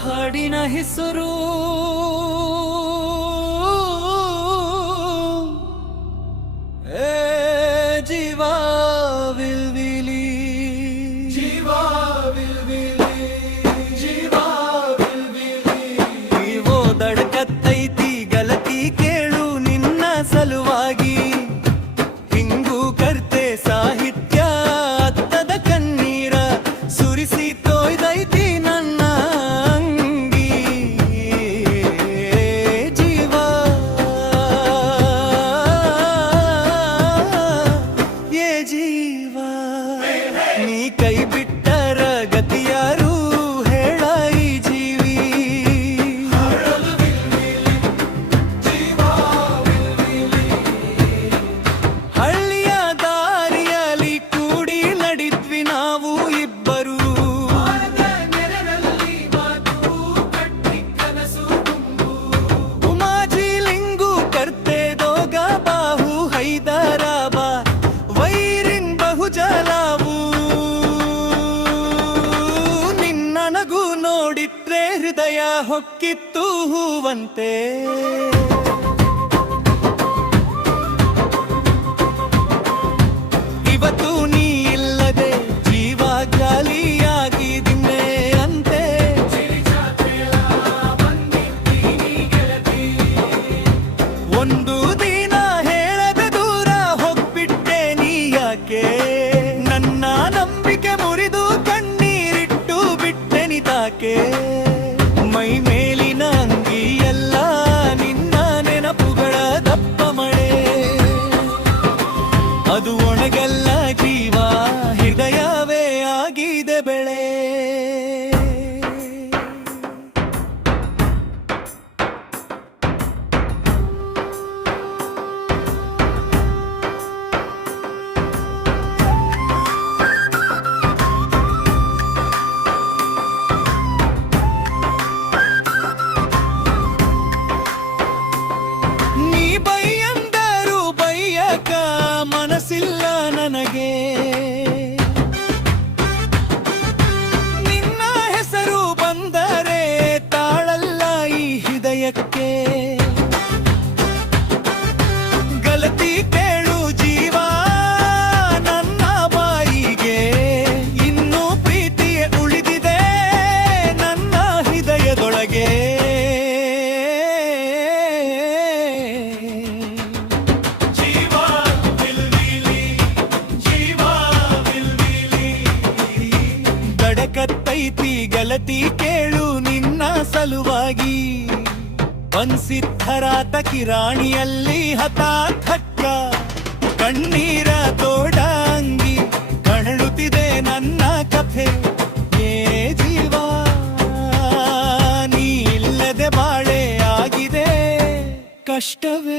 ಹಾಡಿನ ಹೆಸರು ಜೀವ ವಿಲ್ವಿಲಿ, ಜೀವ ವಿಲ್ವಿಲಿ, ಜೀವ ವಿಲ್ವಿಲಿ. ನೀವೋ ದಡಕತ್ತೈತಿ ಗಲತಿ ಕೇಳು ನಿನ್ನ ಸಲುವಾಗಿ. ಹಿಂಗೂ ಕರ್ತೆ ಸಾಹಿತ್ಯ ಅತ್ತದ ಕಣ್ಣೀರ ಸುರಿಸಿ ತೊಯ್ದೈತಿ ನನ್ನ ಅಂಗಿ. ಜೀವ ಏ ಜೀವ ನೀ ಕೈ ಬಿಟ್ಟರ ಗತಿಯಾರು ಹೇಳ ಈ ಜೀವಿ. ಹಳ್ಳಿಯ ದಾರಿಯಲ್ಲಿ ಕೂಡಿ ನಡಿದ್ವಿ ನಾವು ಇಬ್ಬರು. ಉಮಾಜಿ ಲಿಂಗು ಕರ್ತೆ ದೋಗ ಬಾಹು ಹೈದರಾಬ ವೈರಿನ್ ಬಹು ಜಲಾವು. ನಿನ್ನ ನಗು ನೋಡಿದ್ರೆ ಹೃದಯ ಹೊಕ್ಕಿತ್ತು ಹೂವಂತೆ. ಇವತ್ತು ನೀ ಇಲ್ಲದೆ ಜೀವ ಗಾಲಿಯಾಗಿದ್ದಿನ್ನೆ ಅಂತೆ. ಒಂದು ದಿನ ಹೇಳದೆ ದೂರ ಹೋಗ್ಬಿಟ್ಟೆ ನೀ ಯಾಕೆ. ನನ್ನ ನಂಬಿಕೆ ಮುರಿದು ಕಣ್ಣೀರಿಟ್ಟು ಬಿಟ್ಟೆ ನೀ ತಾಕೆ. ಮೈ ಮೇಲಿನ ಅಂಗಿ ಎಲ್ಲ ನಿನ್ನ ನೆನಪುಗಳ ದಪ್ಪ ಮಳೆ. ಅದು ಒಣಗಲ್ಲ ಜೀವ ಹೃದಯವೇ ಆಗಿದೆ ಬೆಳೆ. ನೀ ಬೈಯಂದರು ಬೈಯಕ ಮನಸ್ಸಿಲ್ಲ ನನಗೆ. ನಿನ್ನ ಹೆಸರು ಬಂದರೆ ತಾಳಲ್ಲ ಈ ಹೃದಯಕ್ಕೆ. ಗಲತಿ ಕೇಳು ಜೀವ ನನ್ನ ಬಾಯಿಗೆ. ಇನ್ನೂ ಪ್ರೀತಿಯೇ ಉಳಿದಿದೆ ನನ್ನ ಹೃದಯದೊಳಗೆ. ಜೀವ ವಿಲ್ವಿಲಿ, ಜೀವ ವಿಲ್ವಿಲಿ. ದಡಕತ್ತೈತಿ ಗಲತಿ ಕೇಳು ನಿನ್ನ ಸಲುವಾಗಿ. ಬನ್ಸಿದ್ಧರಾತ ಕಿರಾಣಿಯಲ್ಲಿ ಹಠಕ್ಕ ಕಣ್ಣೀರ ತೋಡ ಅಂಗಿ. ಕಣಳುತ್ತಿದೆ ನನ್ನ ಕಥೆ ಏ ಜೀವ ನೀ ಇಲ್ಲದೆ ಬಾಳೆ ಆಗಿದೆ ಕಷ್ಟವೇ.